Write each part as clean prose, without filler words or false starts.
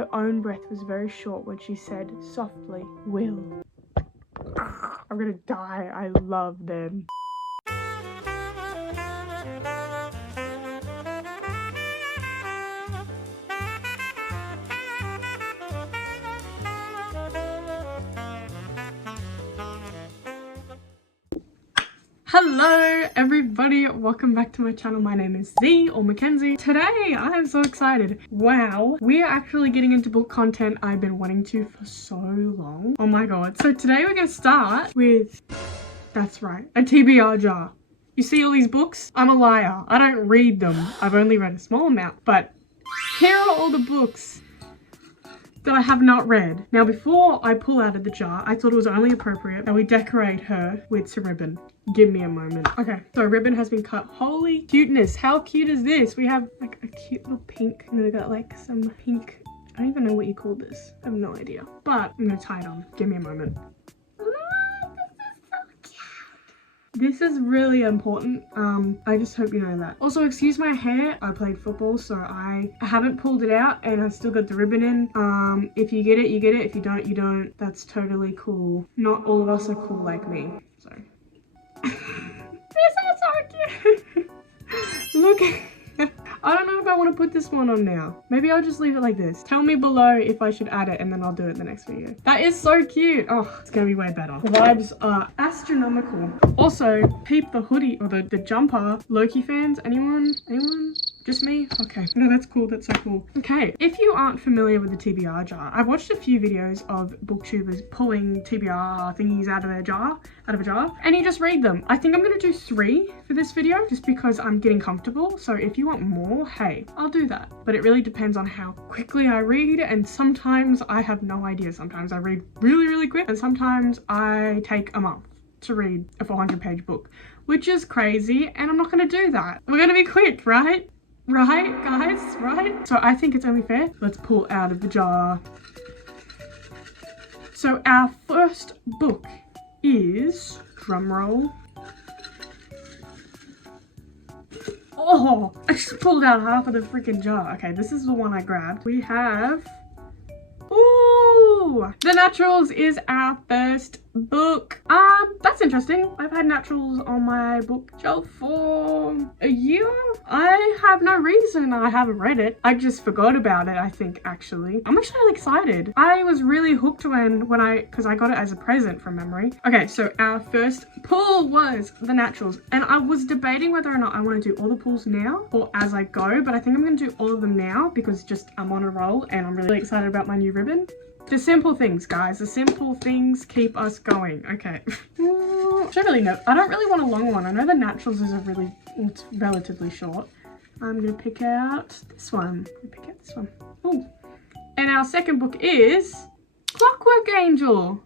Her own breath was very short when she said softly, "Will." I'm gonna die. I love them. Hello everybody, welcome back to my channel. My name is Z or Mackenzie. Today I am so excited. Wow, we are actually getting into book content I've been wanting to for so long. Oh my god. So today we're gonna start with, that's right, a TBR jar. You see all these books? I'm a liar. I don't read them. I've only read a small amount, but here are all the books that I have not read. Now before I pull out of the jar, I thought it was only appropriate that we decorate her with some ribbon. Give me a moment. Okay, so ribbon has been cut. Holy cuteness, how cute is this? We have like a cute little pink, and then we got like some pink, I don't even know what you call this. I have no idea, but I'm gonna tie it on. Give me a moment. This is really important. I just hope you know that. Also, excuse my hair. I played football, so I haven't pulled it out and I've still got the ribbon in. If you get it, you get it. If you don't, you don't. That's totally cool. Not all of us are cool like me, so. This is so cute. Look. I don't know if I want to put this one on now. Maybe I'll just leave it like this. Tell me below if I should add it and then I'll do it the next video. That is so cute. Oh, it's gonna be way better. The vibes are astronomical. Also, peep the hoodie or the jumper. Loki fans, anyone? Anyone? Just me? Okay. No, that's cool. That's so cool. Okay. If you aren't familiar with the TBR jar, I've watched a few videos of booktubers pulling TBR thingies out of a jar, and you just read them. I think I'm gonna do 3 for this video just because I'm getting comfortable. So if you want more, hey, I'll do that. But it really depends on how quickly I read, and sometimes I have no idea. Sometimes I read really, really quick, and sometimes I take a month to read a 400-page book, which is crazy, and I'm not gonna do that. We're gonna be quick, right? Right, guys, right? So I think it's only fair. Let's pull out of the jar. So our first book is, drumroll. Oh, I just pulled out half of the freaking jar. Okay, this is the one I grabbed. We have, ooh, The Naturals is our first book. That's interesting. I've had Naturals on my bookshelf for a year. I have no reason I haven't read it. I just forgot about it, I think, actually. I'm actually really excited. I was really hooked because I got it as a present from memory. Okay, so our first pull was The Naturals, and I was debating whether or not I want to do all the pulls now or as I go, but I think I'm going to do all of them now because I'm on a roll and I'm really excited about my new ribbon. The simple things, guys. The simple things keep us going. Okay. I don't really want a long one. I know The Naturals is it's relatively short. I'm gonna pick out this one. Ooh. And our second book is Clockwork Angel.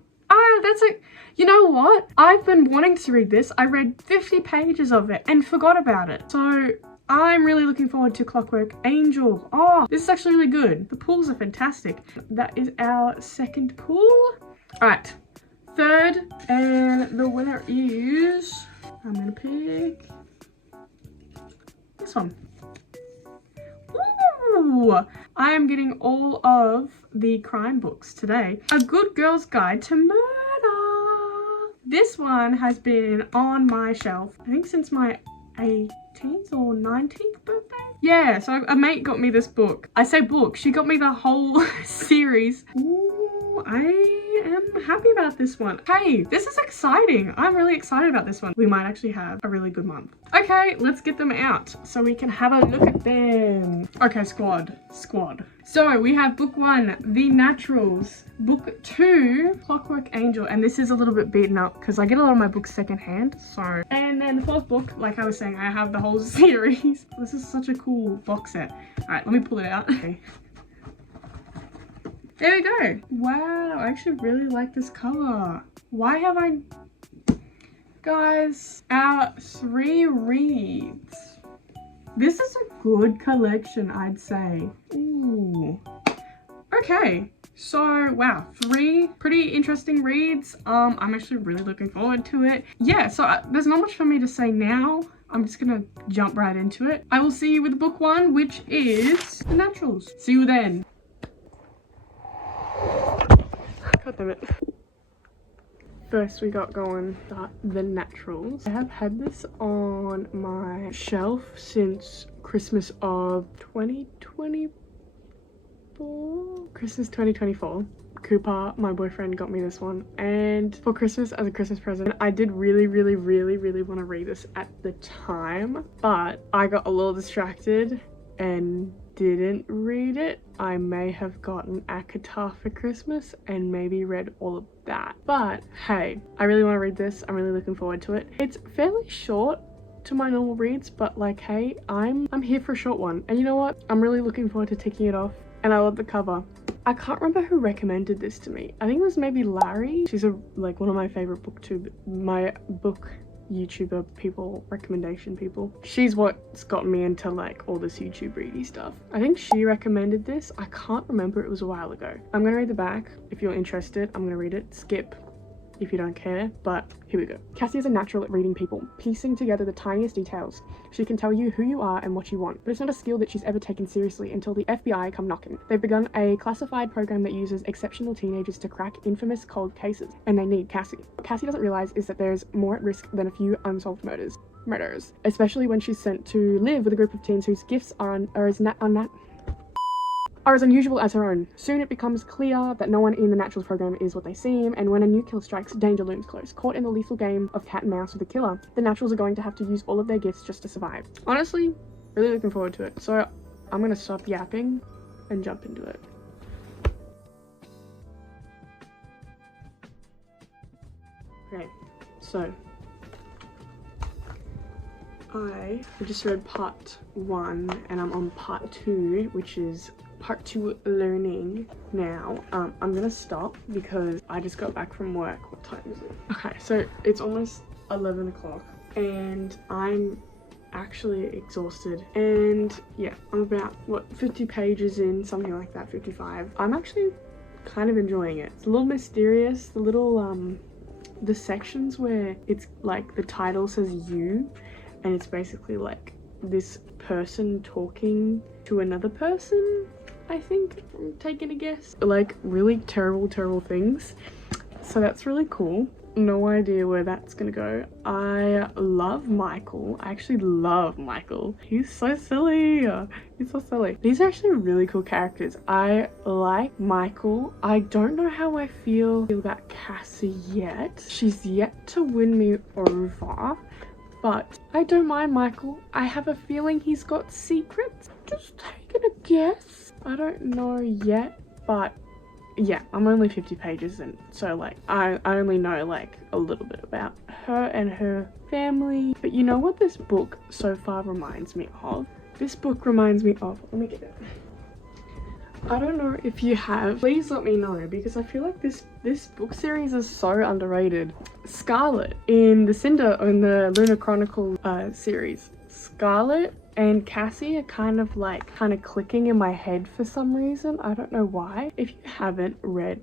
You know what? I've been wanting to read this. I read 50 pages of it and forgot about it. So I'm really looking forward to Clockwork Angel. Oh, this is actually really good. The pulls are fantastic. That is our second pull. All right, third, and the winner is, I'm gonna pick this one. Ooh, I am getting all of the crime books today. A Good Girl's Guide to Murder. This one has been on my shelf, I think since my 18th or 19th birthday. Yeah, so a mate got me this book. I say book, she got me the whole series. Ooh, I am happy about this one. Hey, this is exciting. I'm really excited about this one. We might actually have a really good month. Okay, let's get them out so we can have a look at them. Okay, squad. So we have book 1, The Naturals. Book 2, Clockwork Angel. And this is a little bit beaten up because I get a lot of my books secondhand. So, and then the 4th book, like I was saying, I have the whole series. This is such a cool box set. All right, let me pull it out. Okay. There we go. Wow, I actually really like this cover. Why have I... Guys, our 3 reads. This is a good collection, I'd say. Ooh. Okay, so wow, 3 pretty interesting reads. I'm actually really looking forward to it. Yeah, so there's not much for me to say now. I'm just gonna jump right into it. I will see you with book 1, which is The Naturals. See you then. God damn it. First we got going the naturals. I have had this on my shelf since Christmas of 2024. Christmas 2024. Cooper, my boyfriend, got me this one, and for Christmas, as a Christmas present. I did really want to read this at the time, but I got a little distracted and didn't read it. I may have gotten ACOTAR for Christmas and maybe read all of that, but hey, I really want to read this. I'm really looking forward to it. It's fairly short to my normal reads, but like, hey, I'm here for a short one, and you know what, I'm really looking forward to ticking it off. And I love the cover. I can't remember who recommended this to me. I think it was maybe Larry. She's like one of my favorite book YouTuber people, recommendation people. She's what's gotten me into like all this YouTube ready stuff. I think she recommended this. I can't remember, it was a while ago. I'm gonna read the back. If you're interested, I'm gonna read it. Skip if you don't care, but here we go. Cassie is a natural at reading people, piecing together the tiniest details. She can tell you who you are and what you want, but it's not a skill that she's ever taken seriously until the FBI come knocking. They've begun a classified program that uses exceptional teenagers to crack infamous cold cases, and they need Cassie. What Cassie doesn't realize is that there's more at risk than a few unsolved murders, especially when she's sent to live with a group of teens whose gifts are as unusual as her own. Soon it becomes clear that no one in the Naturals program is what they seem, and when a new kill strikes, danger looms close. Caught in the lethal game of cat and mouse with the killer, the Naturals are going to have to use all of their gifts just to survive. Honestly, really looking forward to it. So I'm gonna stop yapping and jump into it. Okay, so I just read part 1 and I'm on part 2, which is part 2 learning now. I'm gonna stop because I just got back from work. What time is it? Okay, so it's almost 11 o'clock and I'm actually exhausted, and yeah, I'm about 50 pages in, something like that, 55. I'm actually kind of enjoying it. It's a little mysterious. The little the sections where it's like the title says you, and it's basically like this person talking to another person, I think, I'm taking a guess. Like really terrible things. So that's really cool. No idea where that's gonna go. I love Michael. I actually love Michael. He's so silly. He's so silly. These are actually really cool characters. I like Michael. I don't know how I feel about Cassie yet. She's yet to win me over. But I don't mind Michael. I have a feeling he's got secrets. Just taking a guess. I don't know yet, but yeah, I'm only 50 pages in, so like I only know like a little bit about her and her family. But you know what this book so far reminds me of? This book reminds me of, let me get it. I don't know if you have, please let me know, because I feel like this book series is so underrated. Scarlet in the Lunar Chronicle series. Scarlet and Cassie are kind of clicking in my head for some reason. I don't know why. If you haven't read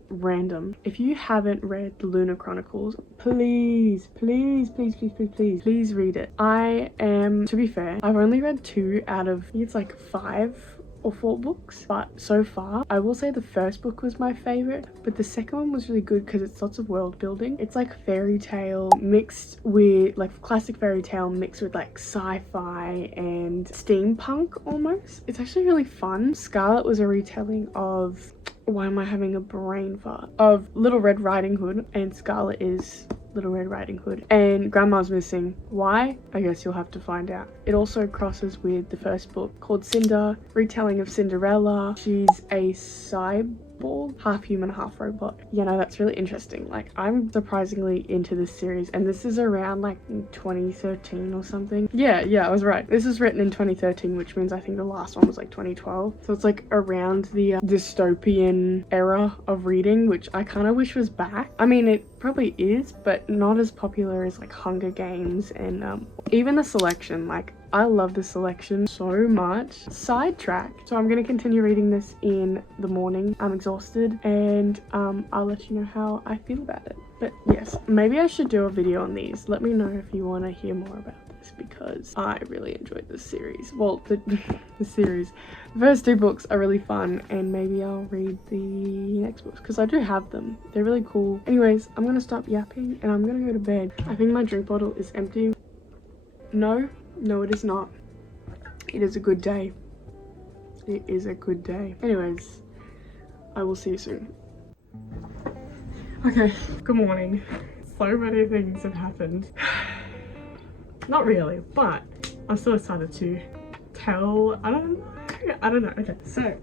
if you haven't read the Lunar Chronicles, please read it. I am, to be fair, I've only read 2 out of, I think it's like 5 or 4 books, but so far I will say the first book was my favorite, but the second one was really good because it's lots of world building. It's like fairy tale mixed with like classic fairy tale mixed with like sci-fi and steampunk almost. It's actually really fun. Scarlet was a retelling of, why am I having a brain fart, of Little Red Riding Hood, and Scarlet is Little Red Riding Hood, and Grandma's missing. Why? I guess you'll have to find out. It also crosses with the first book called Cinder, retelling of Cinderella. She's a cyborg, half human, half robot. You know, that's really interesting. Like, I'm surprisingly into this series, and this is around like 2013 or something. Yeah, I was right. This is written in 2013, which means I think the last one was like 2012. So it's like around the dystopian era of reading, which I kind of wish was back. I mean, it probably is, but not as popular as like Hunger Games and even the selection. Like, I love the selection so much. Sidetrack. So I'm gonna continue reading this in the morning. I'm exhausted, and I'll let you know how I feel about it. But yes, maybe I should do a video on these. Let me know if you want to hear more about this. this because I really enjoyed this series. Well, the series. The first 2 books are really fun, and maybe I'll read the next books because I do have them. They're really cool. Anyways, I'm gonna stop yapping and I'm gonna go to bed. I think my drink bottle is empty. No, it is not. It is a good day. It is a good day. Anyways, I will see you soon. Okay, good morning. So many things have happened. Not really, but I'm still excited to tell. I don't know. Okay, so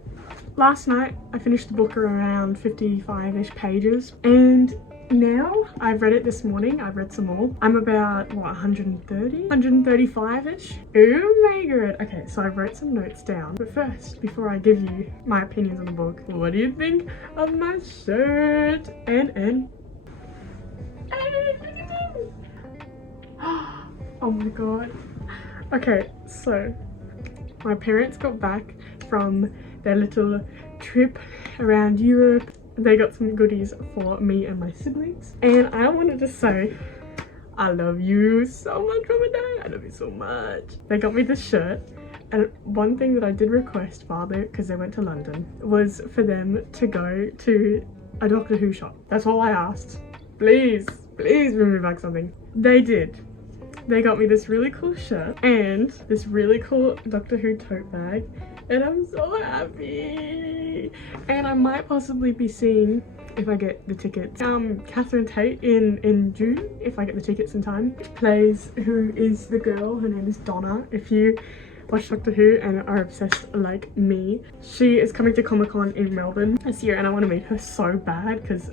last night I finished the book around 55-ish pages, and now I've read it this morning. I've read some more. I'm about what, 135-ish. Oh my god. Okay, so I wrote some notes down, but first, before I give you my opinions on the book, what do you think of my shirt? And oh my god. Okay, so my parents got back from their little trip around Europe. They got some goodies for me and my siblings, and I wanted to say I love you so much, Mom and Dad. I love you so much. They got me this shirt, and one thing that I did request, Father, because they went to London, was for them to go to a Doctor Who shop. That's all I asked. Please bring me back something. They did. They got me this really cool shirt and this really cool Doctor Who tote bag, and I'm so happy. And I might possibly be seeing, if I get the tickets, Catherine Tate in June, if I get the tickets in time. Who is the girl, her name is Donna. If you watch Doctor Who and are obsessed like me, she is coming to Comic-Con in Melbourne this year, and I want to meet her so bad because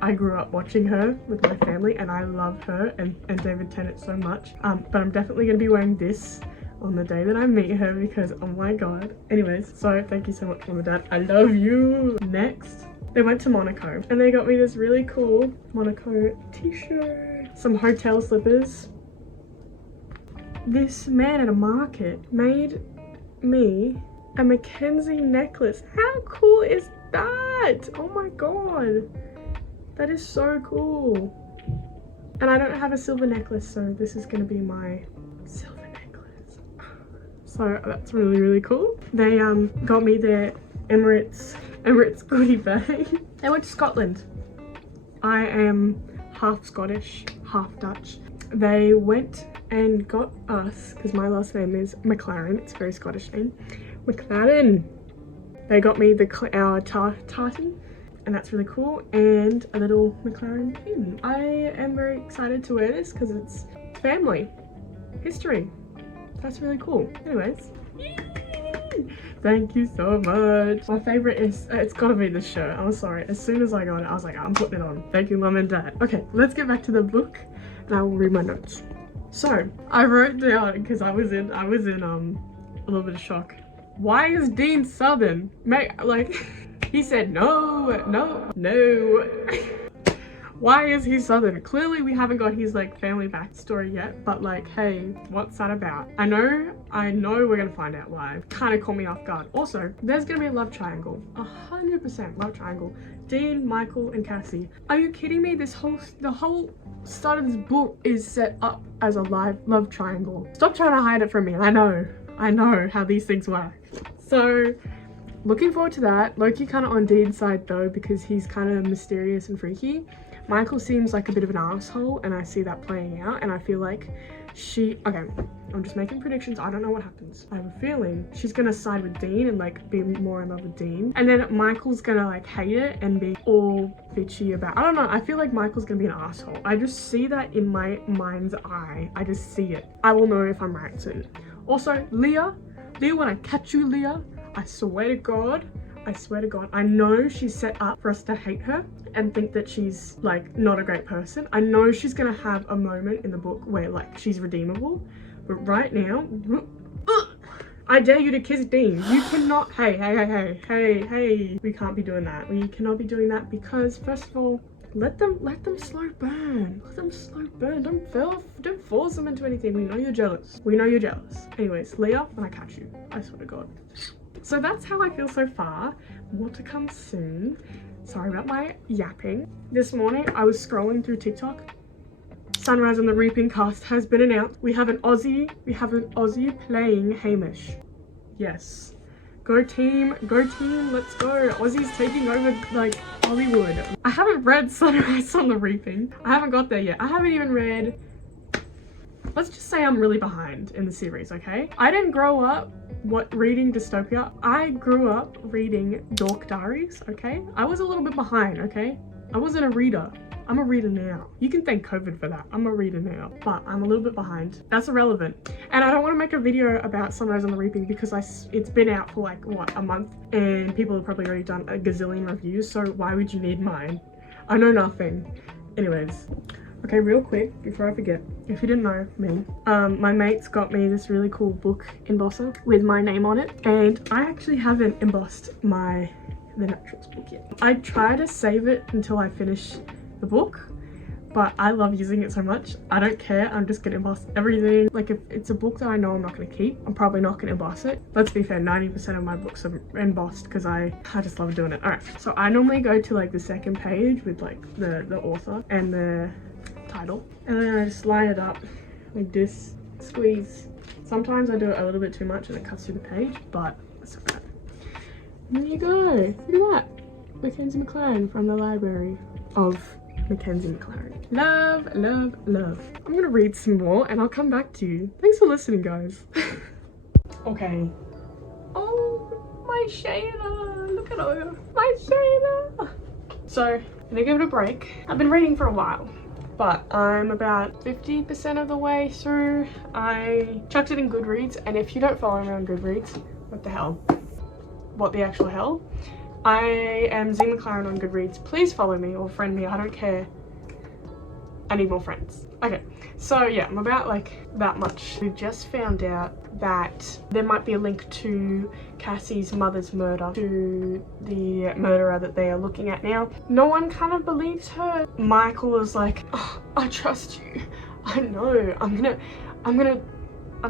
I grew up watching her with my family, and I love her and David Tennant so much. But I'm definitely going to be wearing this on the day that I meet her because oh my god. Anyways, so thank you so much, Mom and Dad. I love you. Next, they went to Monaco and they got me this really cool Monaco t-shirt, some hotel slippers. This man at a market made me a Mackenzie necklace. How cool is that? Oh my god, that is so cool. And I don't have a silver necklace, so this is gonna be my silver necklace. So that's really cool. They got me their Emirates goodie bag. They went to Scotland. I am half Scottish, half Dutch. They went and got us, because my last name is McLaren, it's a very Scottish name, McLaren. They got me our tartan, and that's really cool, and a little McLaren pin. I am very excited to wear this because it's family history. That's really cool. Anyways, thank you so much. My favorite is, it's gotta be this shirt. I'm sorry, as soon as I got it I was like, I'm putting it on. Thank you, Mom and Dad. Okay, let's get back to the book and I will read my notes. So I wrote down, because I was in a little bit of shock. Why is Dean Southern? Mate, like, he said no. Why is he Southern? Clearly we haven't got his like family backstory yet, but like, hey, what's that about? I know we're gonna find out why. Kind of caught me off guard. Also, there's gonna be a love triangle, 100% love triangle. Dean, Michael, and Cassie. Are you kidding me? The whole start of this book is set up as a love triangle. Stop trying to hide it from me. I know how these things work. So looking forward to that. Loki kind of on Dean's side though, because he's kind of mysterious and freaky. Michael seems like a bit of an asshole, and I see that playing out, and I feel like okay, I'm just making predictions. I don't know what happens. I have a feeling she's gonna side with Dean and like be more in love with Dean, and then Michael's gonna like hate it and be all bitchy about, I don't know, I feel like Michael's gonna be an asshole. I just see that in my mind's eye. I just see it. I will know if I'm right soon. Also, Leah, when I catch you, Leah, I swear to God, I know she's set up for us to hate her and think that she's like not a great person. I know she's gonna have a moment in the book where like she's redeemable, but right now, I dare you to kiss Dean. You cannot, hey, we can't be doing that. We cannot be doing that because first of all, let them slow burn. Let them slow burn. Don't force them into anything. We know you're jealous. Anyways, Leah, when I catch you, I swear to God. So that's how I feel so far. More to come soon. Sorry about my yapping. This morning I was scrolling through TikTok Sunrise on the Reaping cast has been announced. We have an Aussie playing Hamish. Yes. Go team, let's go. Aussie's taking over like Hollywood. I haven't read Sunrise on the Reaping. I haven't got there yet. I haven't even read, let's just say I'm really behind in the series, okay? I didn't grow up reading dystopia. I grew up reading Dork Diaries, okay? I was a little bit behind, okay? I wasn't a reader. I'm a reader now. You can thank COVID for that. I'm a reader now, but I'm a little bit behind. That's irrelevant. And I don't want to make a video about Sunrise on the Reaping because it's been out for like, what, a month? And people have probably already done a gazillion reviews, so why would you need mine? I know nothing. Anyways. Okay, real quick, before I forget, if you didn't know me, my mates got me this really cool book embosser with my name on it, and I actually haven't embossed the Naturals book yet. I try to save it until I finish the book, but I love using it so much. I don't care, I'm just gonna emboss everything. Like if it's a book that I know I'm not gonna keep, I'm probably not gonna emboss it. Let's be fair, 90% of my books are embossed because I just love doing it. All right, so I normally go to like the second page with like the author and the title, and then I just line it up like this, squeeze. Sometimes I do it a little bit too much and it cuts through the page, but that's okay. And there you go, look at that. Mackenzie McLaren from the library of Mackenzie McLaren. Love, love, love. I'm gonna read some more and I'll come back to you. Thanks for listening, guys. Okay. Oh, my Shayla, look at her, my Shayla. So, I'm gonna give it a break. I've been reading for a while, but I'm about 50% of the way through. I chucked it in Goodreads, and if you don't follow me on Goodreads, what the hell? What the actual hell? I am ziemclaren on Goodreads. Please follow me or friend me, I don't care. I need more friends. Okay, so yeah, I'm about like that much. We just found out that there might be a link to Cassie's mother's murder, to the murderer that they are looking at now. No one kind of believes her. Michael is like, oh, I trust you. I know, I'm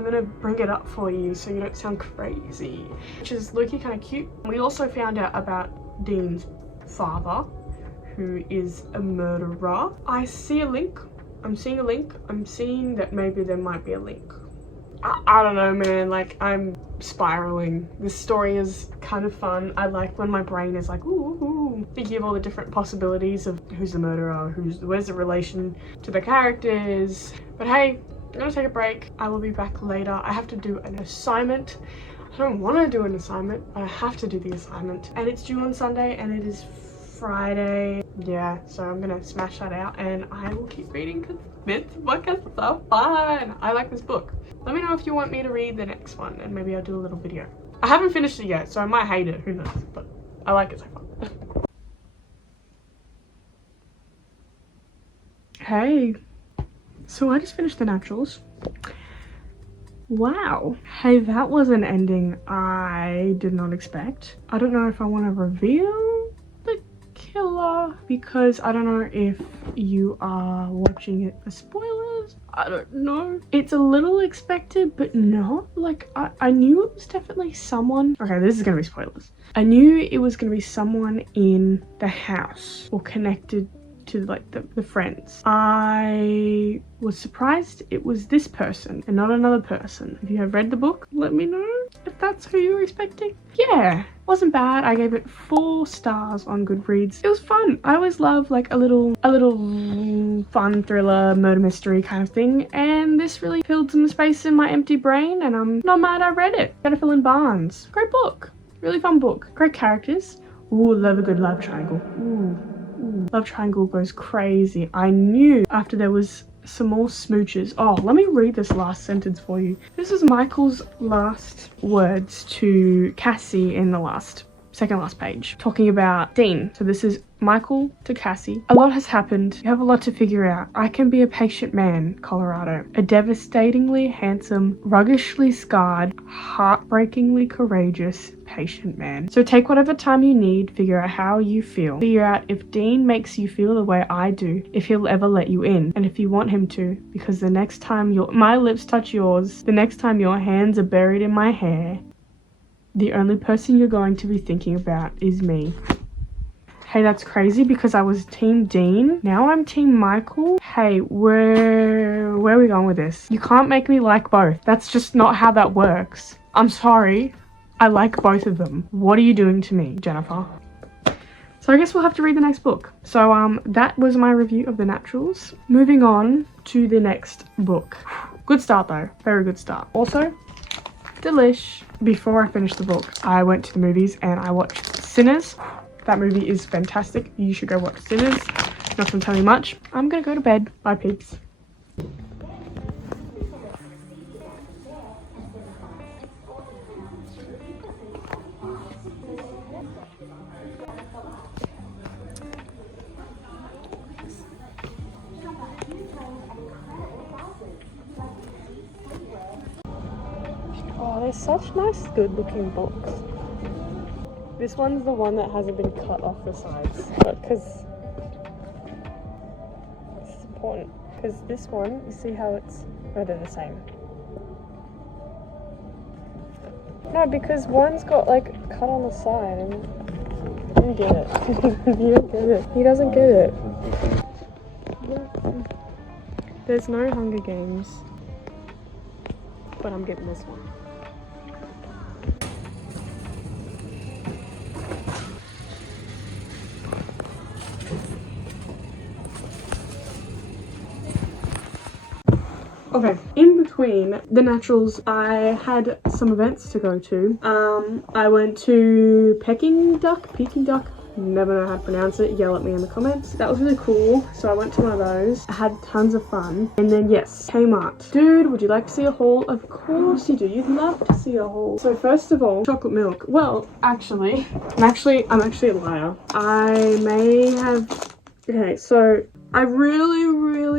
gonna bring it up for you so you don't sound crazy. Which is low-key kind of cute. We also found out about Dean's father, who is a murderer. I see a link. I'm seeing a link. I'm seeing that maybe there might be a link. I don't know, man. Like, I'm spiraling. This story is kind of fun. I like when my brain is like, ooh, thinking of all the different possibilities of who's the murderer, where's the relation to the characters. But hey, I'm gonna take a break. I will be back later. I have to do an assignment. I don't want to do an assignment, but I have to do the assignment. And it's due on Sunday and it is Friday. Yeah, so I'm gonna smash that out and I will keep reading because this book is so fun. I like this book. Let me know if you want me to read the next one and maybe I'll do a little video. I haven't finished it yet, so I might hate it, who knows, but I like it so far. Hey, so I just finished the Naturals. Wow. Hey, that was an ending I did not expect. I don't know if I want to reveal the killer because I don't know if you are watching it for spoilers. I don't know. It's a little expected, but not. Like, I knew it was definitely someone. Okay, this is gonna be spoilers. I knew it was gonna be someone in the house or connected to like the friends. I was surprised it was this person and not another person. If you have read the book, let me know if that's who you were expecting. Yeah, wasn't bad. I gave it 4 stars on Goodreads. It was fun. I always love like a little fun thriller murder mystery kind of thing, and this really filled some space in my empty brain and I'm not mad I read it. Jennifer Lynn Barnes, great book, really fun book, great characters. Ooh, love a good love triangle. Ooh. Love triangle goes crazy. I knew after there was some more smooches. Oh, let me read this last sentence for you. This is Michael's last words to Cassie in the second last page, talking about Dean. So this is Michael to Cassie. A lot has happened. You have a lot to figure out. I can be a patient man, Colorado. A devastatingly handsome, ruggishly scarred, heartbreakingly courageous, patient man. So take whatever time you need, figure out how you feel. Figure out if Dean makes you feel the way I do, if he'll ever let you in, and if you want him to, because the next time my lips touch yours, the next time your hands are buried in my hair, the only person you're going to be thinking about is me. Hey, that's crazy because I was Team Dean. Now I'm Team Michael. Hey, where are we going with this? You can't make me like both. That's just not how that works. I'm sorry. I like both of them. What are you doing to me, Jennifer? So I guess we'll have to read the next book. So that was my review of The Naturals. Moving on to the next book. Good start though. Very good start. Also, delish. Before I finished the book, I went to the movies and I watched Sinners. That movie is fantastic. You should go watch Sinners. Not gonna tell you much. I'm gonna go to bed. Bye, peeps. Oh, there's such nice, good-looking books. This one's the one that hasn't been cut off the sides, but because it's important. Because this one, you see how they're the same. No, because one's got like cut on the side, and you don't get it. You don't get it. He doesn't get it. There's no Hunger Games, but I'm getting this one. Okay, in between The Naturals, I had some events to go to. I went to Peking Duck, never know how to pronounce it, yell at me in the comments. That was really cool, so I went to one of those. I had tons of fun. And then yes, Kmart. Dude, would you like to see a haul? Of course you do, you'd love to see a haul. So first of all, chocolate milk. Well, actually, I'm actually a liar. I may have, okay, so I really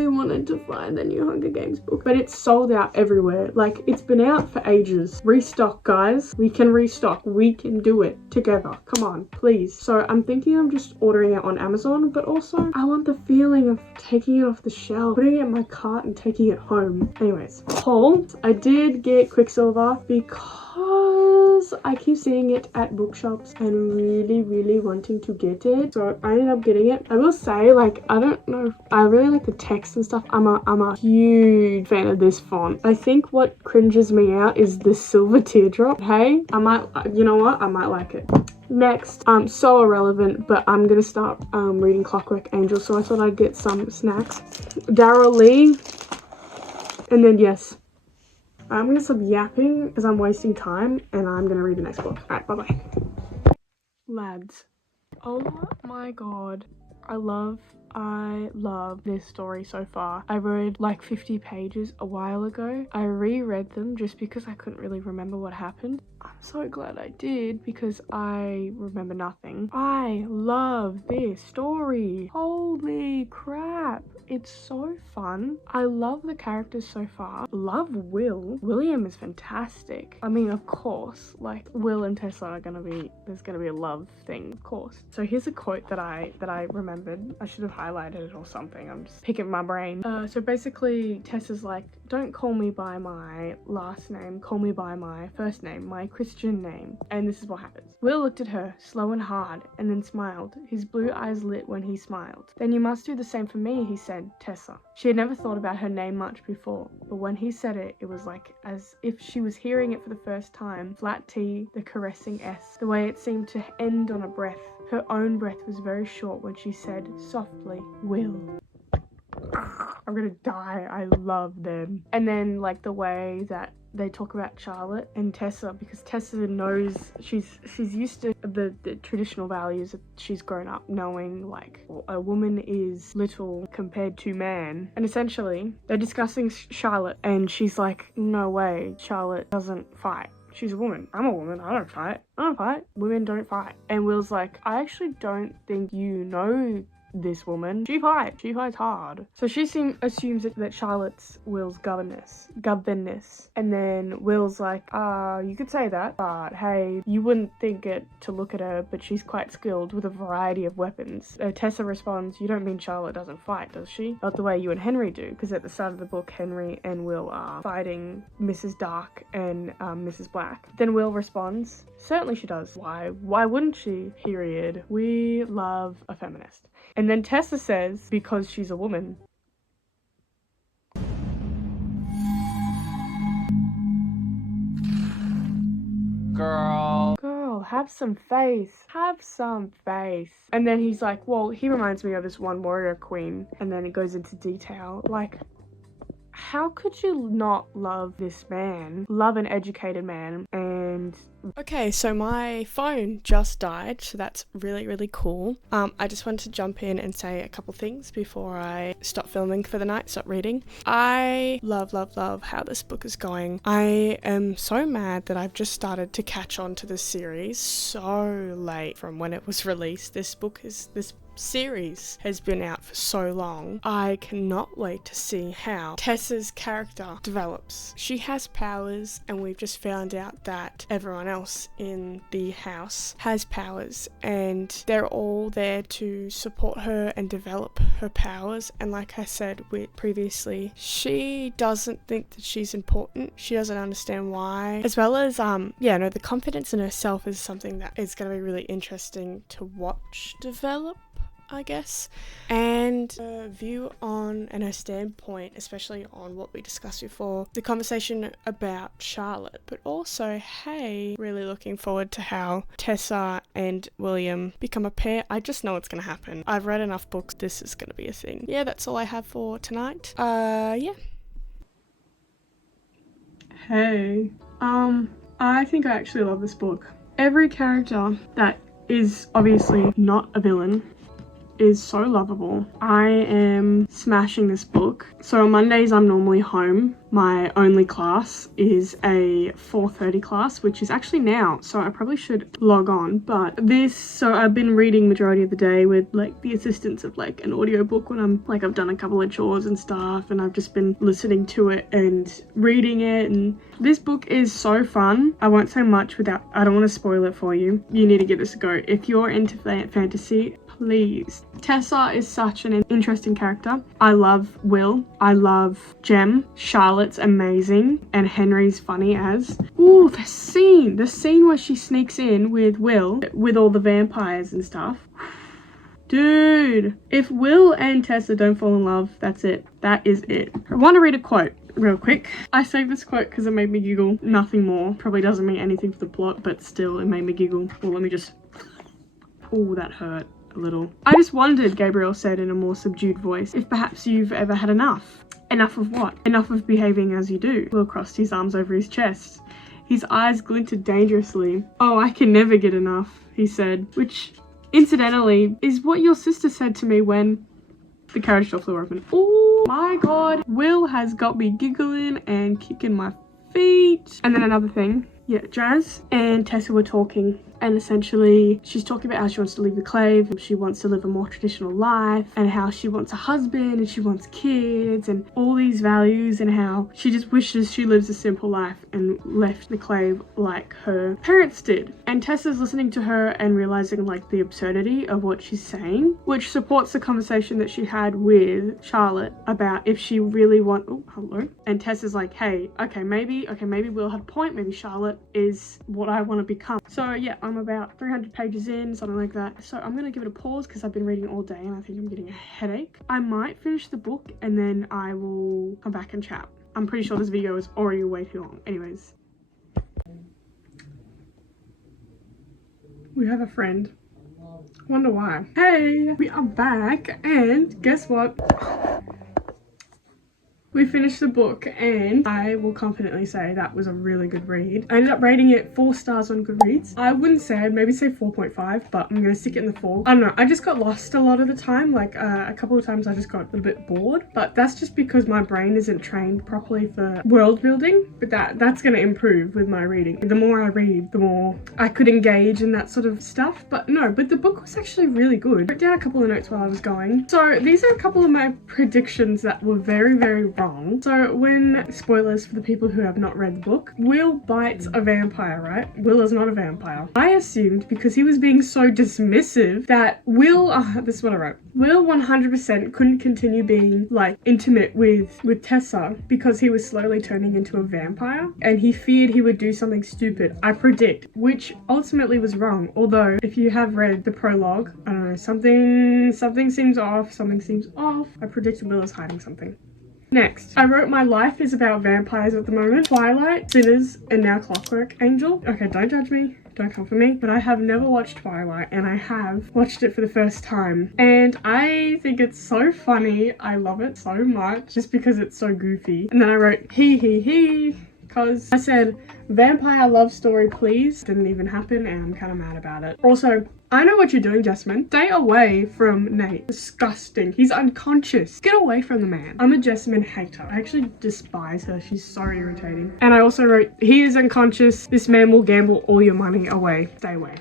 wanted to find the new Hunger Games book, but it's sold out everywhere. Like, it's been out for ages. Restock, guys. We can restock. We can do it together. Come on, please. So I'm thinking of just ordering it on Amazon, but also I want the feeling of taking it off the shelf, putting it in my cart and taking it home. Anyways, haul. I did get Quicksilver because I keep seeing it at bookshops and really wanting to get it, so I ended up getting it. I will say, like, I don't know, I really like the text and stuff. I'm a huge fan of this font. I think what cringes me out is the silver teardrop. Hey, I might, you know what, I might like it. Next, so irrelevant, but I'm gonna start reading Clockwork Angel, so I thought I'd get some snacks. Daryl Lee, and then yes, I'm gonna stop yapping because I'm wasting time, and I'm gonna read the next book. Alright, bye-bye. Lads, oh my god, I love this story so far. I read like 50 pages a while ago. I reread them just because I couldn't really remember what happened. I'm so glad I did because I remember nothing. I love this story. Holy crap. It's so fun. I love the characters so far. Love Will. William is fantastic. I mean, of course, like Will and Tessa are there's gonna be a love thing, of course. So here's a quote that I remembered. I should have highlighted it or something. I'm just picking my brain. So basically Tessa's like, don't call me by my last name, call me by my first name, my Christian name. And this is what happens. Will looked at her, slow and hard, and then smiled. His blue eyes lit when he smiled. Then you must do the same for me, he said, Tessa. She had never thought about her name much before, but when he said it, it was like as if she was hearing it for the first time. Flat T, the caressing S, the way it seemed to end on a breath. Her own breath was very short when she said softly, Will. I'm gonna die. I love them. And then like the way that they talk about Charlotte and Tessa, because Tessa knows she's used to the traditional values that she's grown up knowing, like a woman is little compared to man. And essentially they're discussing Charlotte and she's like, no way, Charlotte doesn't fight. She's a woman. I'm a woman. I don't fight. Women don't fight. And Will's like, I actually don't think you know this woman. She fights hard. So she assumes that Charlotte's Will's governess. And then Will's like, you could say that, but hey, you wouldn't think it to look at her, but she's quite skilled with a variety of weapons. Tessa responds, you don't mean Charlotte doesn't fight, does she? Not the way you and Henry do, because at the start of the book, Henry and Will are fighting Mrs. Dark and Mrs. Black. Then Will responds, Certainly she does. Why wouldn't she? Period. We love a feminist. And then Tessa says, because she's a woman. Girl, have some face. Have some face. And then he's like, well, he reminds me of this one warrior queen. And then it goes into detail. Like, how could you not love this man? Love an educated man. And okay, so my phone just died, so that's really cool. I just wanted to jump in and say a couple things before I stop filming for the night, stop reading. I love how this book is going. I am so mad that I've just started to catch on to this series so late from when it was released. This series has been out for so long. I cannot wait to see how Tessa's character develops. She has powers, and we've just found out that everyone else in the house has powers, and they're all there to support her and develop her powers. And like I said previously, she doesn't think that she's important. She doesn't understand why. As well as the confidence in herself is something that is going to be really interesting to watch develop, I guess. And her view on and her standpoint, especially on what we discussed before, the conversation about Charlotte, but also, hey, really looking forward to how Tessa and William become a pair. I just know it's gonna happen. I've read enough books, this is gonna be a thing. Yeah, that's all I have for tonight. Yeah. Hey, I think I actually love this book. Every character that is obviously not a villain is so lovable. I am smashing this book. So on Mondays I'm normally home. My only class is a 4:30 class, which is actually now, so I probably should log on. But so I've been reading majority of the day with like the assistance of like an audiobook when I'm like, I've done a couple of chores and stuff, and I've just been listening to it and reading it. And this book is so fun. I won't say much I don't want to spoil it for you. You need to give this a go. If you're into fantasy, please. Tessa is such an interesting character. I love Will. I love Jem. Charlotte's amazing. And Henry's funny as. Ooh, the scene where she sneaks in with Will, with all the vampires and stuff. Dude, if Will and Tessa don't fall in love, that's it. That is it. I want to read a quote real quick. I saved this quote because it made me giggle. Nothing more. Probably doesn't mean anything for the plot, but still, it made me giggle. Well, let me just... Ooh, that hurt. Little. I just wondered, Gabriel said in a more subdued voice, if perhaps you've ever had enough. Enough of what? Enough of behaving as you do. Will crossed his arms over his chest. His eyes glinted dangerously. Oh, I can never get enough, he said, which, incidentally, is what your sister said to me when the carriage door flew open. Oh my god. Will has got me giggling and kicking my feet. And then another thing. Yeah, Jazz and Tessa were talking, and essentially she's talking about how she wants to leave the clave, she wants to live a more traditional life, and how she wants a husband and she wants kids and all these values, and how she just wishes she lives a simple life and left the clave like her parents did. And Tessa's listening to her and realizing like the absurdity of what she's saying, which supports the conversation that she had with Charlotte about if she really and Tessa's like, hey, okay, maybe Will had a point, maybe Charlotte is what I want to become. So yeah, I'm about 300 pages in, something like that. So I'm gonna give it a pause because I've been reading all day and I think I'm getting a headache. I might finish the book and then I will come back and chat. I'm pretty sure this video is already way too long. Anyways. We have a friend. Wonder why. Hey, we are back and guess what? We finished the book and I will confidently say that was a really good read. I ended up rating it 4 stars on Goodreads. I wouldn't say, I'd maybe say 4.5, but I'm gonna stick it in the 4. I don't know, I just got lost a lot of the time. Like a couple of times I just got a little bit bored, but that's just because my brain isn't trained properly for world building, but that's gonna improve with my reading. The more I read, the more I could engage in that sort of stuff. But the book was actually really good. I wrote down a couple of notes while I was going. So these are a couple of my predictions that were very, very wrong. wrong. So when, spoilers for the people who have not read the book, Will bites a vampire, right? Will is not a vampire. I assumed because he was being so dismissive that Will, this is what I wrote. Will 100% couldn't continue being like intimate with Tessa because he was slowly turning into a vampire and he feared he would do something stupid, I predict, which ultimately was wrong. Although if you have read the prologue, I don't know, something seems off, I predicted Will is hiding something. Next, I wrote my life is about vampires at the moment. Twilight, Sinners, and now Clockwork Angel. Okay, don't judge me. Don't come for me, but I have never watched Twilight and I have watched it for the first time and I think it's so funny. I love it so much just because it's so goofy. And then I wrote he because I said vampire love story please. Didn't even happen and I'm kind of mad about it. Also, I know what you're doing, Jessamine. Stay away from Nate. Disgusting. He's unconscious. Get away from the man. I'm a Jessamine hater. I actually despise her. She's so irritating. And I also wrote, he is unconscious. This man will gamble all your money away. Stay away.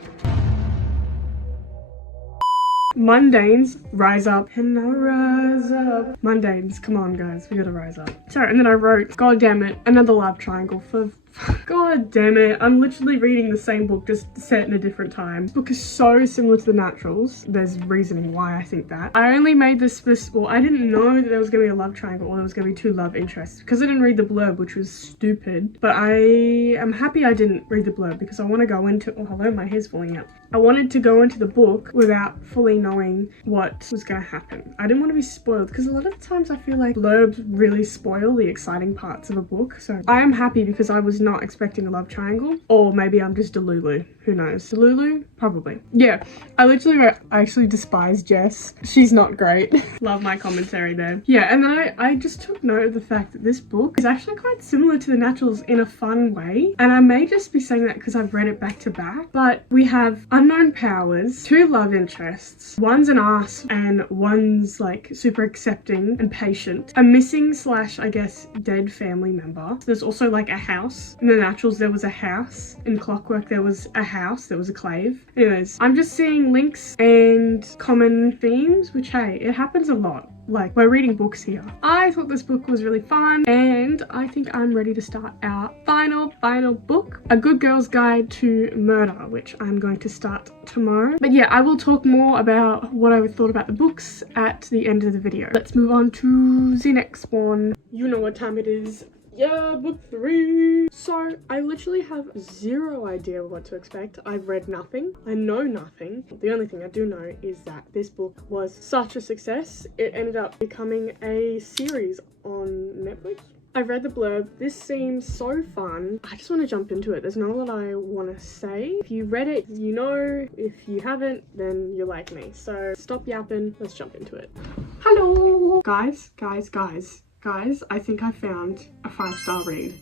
Mundanes, rise up. And I rise up. Mundanes, come on guys, we gotta rise up. Sorry, and then I wrote, god damn it, another love triangle for god damn it, I'm literally reading the same book just set in a different time. This book is so similar to the Naturals. There's reasoning why I think that. I only made this well, I didn't know that there was gonna be a love triangle or there was gonna be two love interests because I didn't read the blurb, which was stupid. But I am happy I didn't read the blurb because I want to go into, oh hello, my hair's falling out. I wanted to go into the book without fully knowing what was gonna happen. I didn't want to be spoiled because a lot of the times I feel like blurbs really spoil the exciting parts of a book. So I am happy because I was not expecting a love triangle, or maybe I'm just Delulu. Who knows? Delulu? Probably. Yeah, I literally wrote, I actually despise Jess. She's not great. Love my commentary there. Yeah, and then I just took note of the fact that this book is actually quite similar to the Naturals in a fun way. And I may just be saying that because I've read it back to back, but we have unknown powers, two love interests, one's an ass and one's like super accepting and patient, a missing / I guess dead family member. There's also like a house. In the Naturals there was a house. In Clockwork there was a house, there was a clave. Anyways, I'm just seeing links and common themes, which hey, it happens a lot. Like, we're reading books here. I thought this book was really fun and I think I'm ready to start our final book, A Good Girl's Guide to Murder, which I'm going to start tomorrow. But yeah, I will talk more about what I thought about the books at the end of the video. Let's move on to the next one. You know what time it is. Yeah, book 3. So I literally have zero idea what to expect. I've read nothing. I know nothing. The only thing I do know is that this book was such a success. It ended up becoming a series on Netflix. I read the blurb. This seems so fun. I just want to jump into it. There's not a lot I want to say. If you read it, you know. If you haven't, then you're like me. So stop yapping. Let's jump into it. Hello! Guys, I think I found a 5-star read.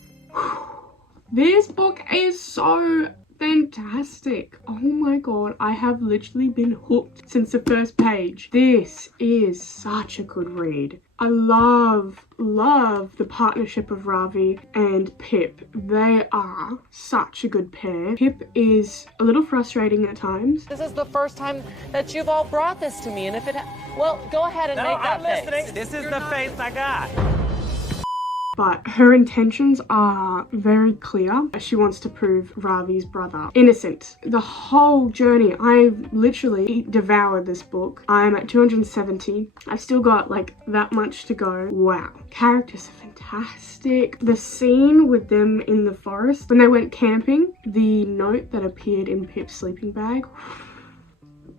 This book is so fantastic. Oh my god, I have literally been hooked since the first page. This is such a good read. I love the partnership of Ravi and Pip. They are such a good pair. Pip is a little frustrating at times. This is the first time that you've all brought this to me, and if it well, go ahead and make that face. I'm listening. This is the face I got. But her intentions are very clear. She wants to prove Ravi's brother innocent. The whole journey, I've literally devoured this book. I'm at 270. I've still got like that much to go. Wow. Characters are fantastic. The scene with them in the forest when they went camping, the note that appeared in Pip's sleeping bag.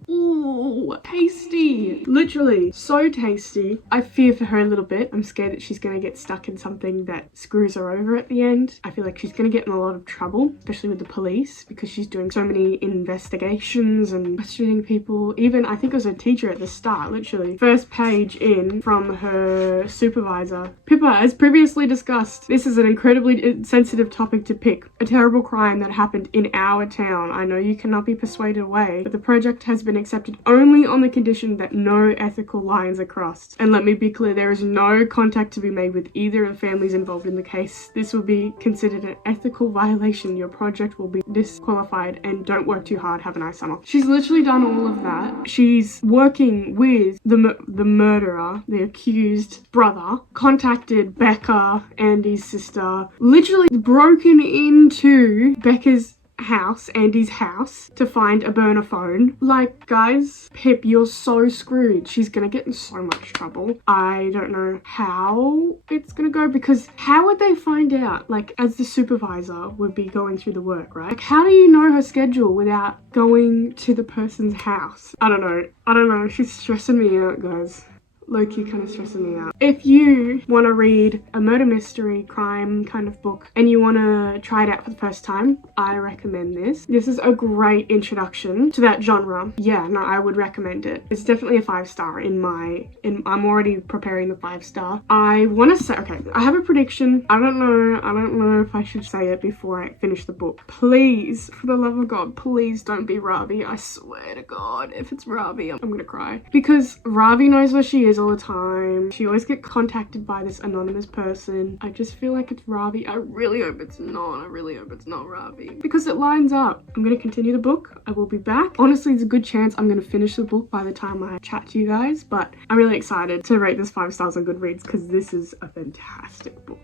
Ooh, tasty. Literally so tasty. I fear for her a little bit. I'm scared that she's gonna get stuck in something that screws her over at the end. I feel like she's gonna get in a lot of trouble, especially with the police, because she's doing so many investigations and questioning people. Even I think it was her teacher at the start, literally first page in from her supervisor. Pippa, as previously discussed, this is an incredibly sensitive topic to pick. A terrible crime that happened in our town. I know you cannot be persuaded away, but the project has been and accepted only on the condition that no ethical lines are crossed. And let me be clear, there is no contact to be made with either of the families involved in the case. This will be considered an ethical violation. Your project will be disqualified, and don't work too hard. Have a nice summer. She's literally done all of that. She's working with the murderer, the accused brother, contacted Becca, Andy's sister, literally broken into Becca's house, Andy's house, to find a burner phone. Like, guys, Pip, you're so screwed. She's gonna get in so much trouble. I don't know how it's gonna go, because how would they find out? Like, as the supervisor would be going through the work, right? Like, how do you know her schedule without going to the person's house? I don't know. She's stressing me out, guys. Low-key kind of stressing me out. If you want to read a murder mystery crime kind of book and you want to try it out for the first time, I recommend this. This is a great introduction to that genre. Yeah, no, I would recommend it. It's definitely a 5-star I'm already preparing the 5-star. I want to say, okay, I have a prediction. I don't know if I should say it before I finish the book. Please, for the love of God, please don't be Ravi. I swear to God, if it's Ravi, I'm gonna cry. Because Ravi knows where she is all the time. She always gets contacted by this anonymous person. I just feel like it's Ravi. I really hope it's not. I really hope it's not Ravi, because it lines up. I'm gonna continue the book. I will be back. Honestly, there's a good chance I'm gonna finish the book by the time I chat to you guys, but I'm really excited to rate this 5 stars on Goodreads because this is a fantastic book.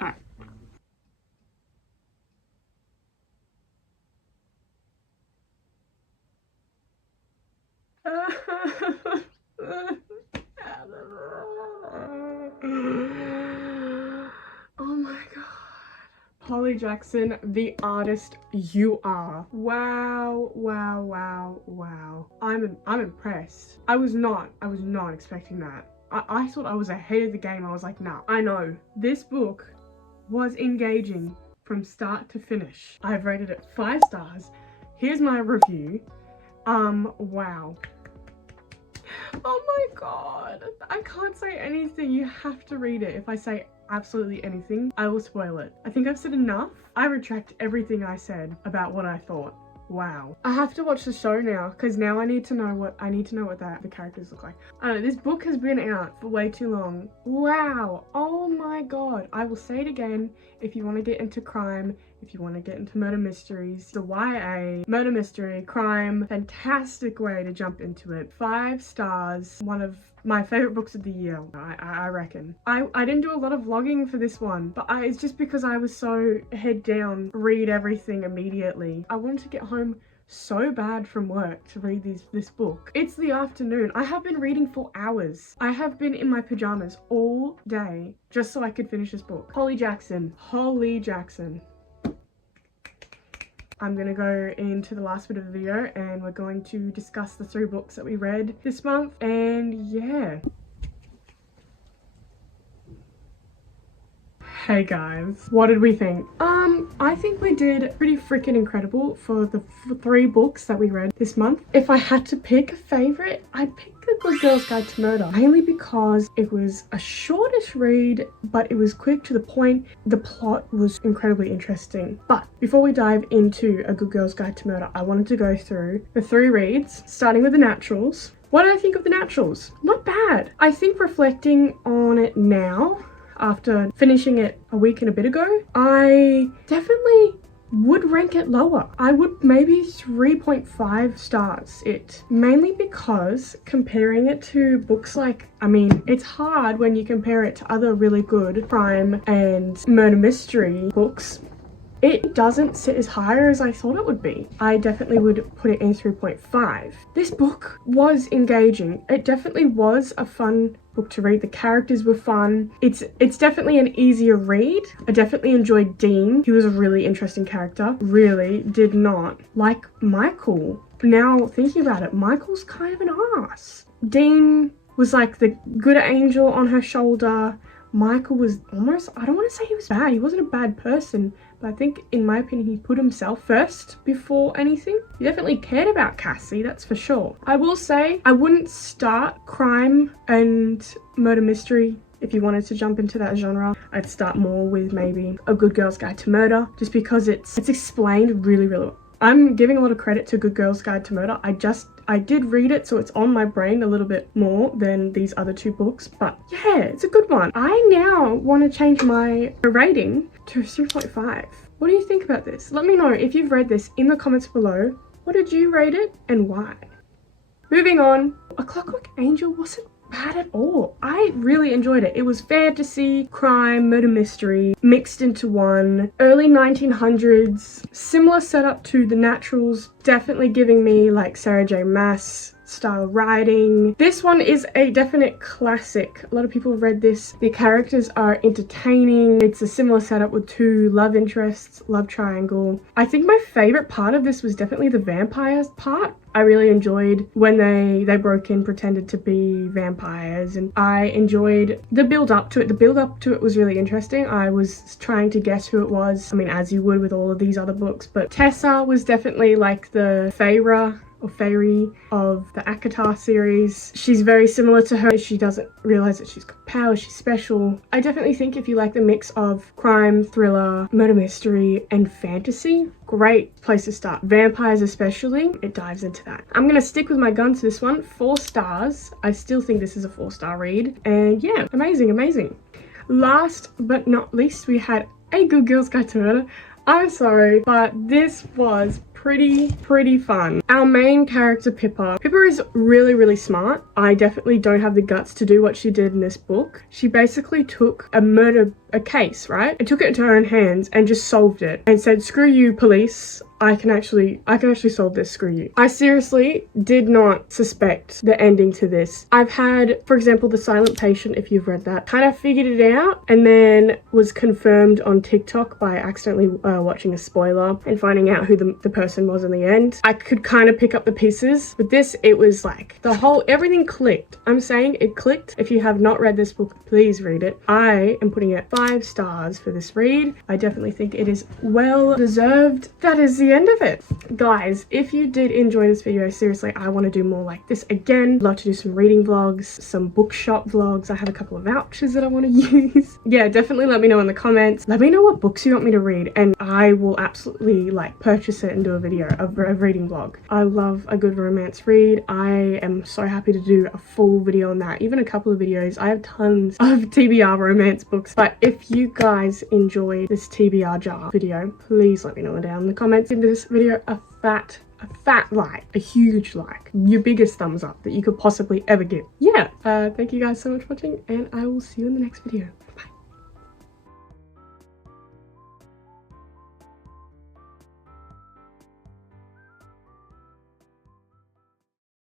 All right. Oh my god. Holly Jackson, the artist you are. Wow. I'm impressed. I was not expecting that. I thought I was ahead of the game. I was like, nah, I know. This book was engaging from start to finish. I've rated it 5 stars. Here's my review. Wow. Oh my god. I can't say anything. You have to read it. If I say absolutely anything, I will spoil it. I think I've said enough. I retract everything I said about what I thought. Wow. I have to watch the show now, because now I need to know what the characters look like. I don't know, this book has been out for way too long. Wow. Oh my god. I will say it again. If you want to get into crime, if you want to get into murder mysteries, the YA, murder mystery, crime, fantastic way to jump into it. 5 stars. One of my favorite books of the year, I reckon. I didn't do a lot of vlogging for this one, but it's just because I was so head down, read everything immediately. I wanted to get home so bad from work to read this book. It's the afternoon. I have been reading for hours. I have been in my pajamas all day just so I could finish this book. Holly Jackson. I'm gonna go into the last bit of the video and we're going to discuss the 3 books that we read this month, and yeah. Hey guys, what did we think? I think we did pretty freaking incredible for the 3 books that we read this month. If I had to pick a favorite, I'd pick The Good Girl's Guide to Murder, mainly because it was a shortish read, but it was quick to the point. The plot was incredibly interesting. But before we dive into A Good Girl's Guide to Murder, I wanted to go through the 3 reads, starting with The Naturals. What did I think of The Naturals? Not bad. I think reflecting on it now, after finishing it a week and a bit ago, I definitely would rank it lower. I would maybe 3.5 stars it. Mainly because comparing it to books like, I mean, it's hard when you compare it to other really good crime and murder mystery books. It doesn't sit as high as I thought it would be. I definitely would put it in 3.5. This book was engaging. It definitely was a fun book to read. The characters were fun. It's definitely an easier read. I definitely enjoyed Dean. He was a really interesting character. Really did not like Michael. Now thinking about it, Michael's kind of an ass. Dean was like the good angel on her shoulder. Michael was almost, I don't want to say he was bad. He wasn't a bad person, but I think, in my opinion, he put himself first before anything. He definitely cared about Cassie, that's for sure. I will say, I wouldn't start crime and murder mystery. If you wanted to jump into that genre, I'd start more with maybe A Good Girl's Guide to Murder, just because it's explained really, really well. I'm giving a lot of credit to Good Girl's Guide to Murder. I just I did read it, so it's on my brain a little bit more than these other two books, but yeah, it's a good one. I now want to change my rating to 3.5. What do you think about this? Let me know if you've read this in the comments below. What did you rate it and why? Moving on, A Clockwork Angel wasn't bad at all. I really enjoyed it. It was fantasy, crime, murder mystery mixed into one. Early 1900s, similar setup to The Naturals, definitely giving me like Sarah J Maas style writing. This one is a definite classic. A lot of people have read this. The characters are entertaining. It's a similar setup with two love interests, love triangle. I think my favorite part of this was definitely the vampires part. I really enjoyed when they broke in, pretended to be vampires, and I enjoyed the build up to it. The build up to it was really interesting. I was trying to guess who it was. I mean, as you would with all of these other books, but Tessa was definitely like the Feyre or Fairy of the ACOTAR series. She's very similar to her. She doesn't realize that she's got power, she's special. I definitely think if you like the mix of crime, thriller, murder mystery, and fantasy, great place to start. Vampires especially, it dives into that. I'm gonna stick with my guns to this one, 4 stars. I still think this is a 4-star read. And yeah, amazing, amazing. Last but not least, we had A Good Girl's Guide to Murder. I'm sorry, but this was pretty fun. Our main character, Pippa is really smart. I definitely don't have the guts to do what she did in this book. She basically took a case, right, and took it into her own hands and just solved it and said, screw you, police, I can actually solve this, screw you. I seriously did not suspect the ending to this. I've had, for example, The Silent Patient, if you've read that, kind of figured it out and then was confirmed on TikTok by accidentally watching a spoiler and finding out who the person was in the end. I could kind of pick up the pieces. With this, it was like everything clicked. I'm saying it clicked. If you have not read this book, please read it. I am putting it 5 stars for this read. I definitely think it is well deserved. That is the end of it. Guys, if you did enjoy this video, seriously, I want to do more like this again. Love to do some reading vlogs, some bookshop vlogs. I have a couple of vouchers that I want to use. Yeah, definitely let me know in the comments. Let me know what books you want me to read and I will absolutely like purchase it and do a video of a reading vlog. I love a good romance read. I am so happy to do a full video on that, even a couple of videos. I have tons of TBR romance books, but if you guys enjoyed this TBR jar video, please let me know down in the comments. Give this video a fat like, a huge like, your biggest thumbs up that you could possibly ever give. Yeah, thank you guys so much for watching and I will see you in the next video.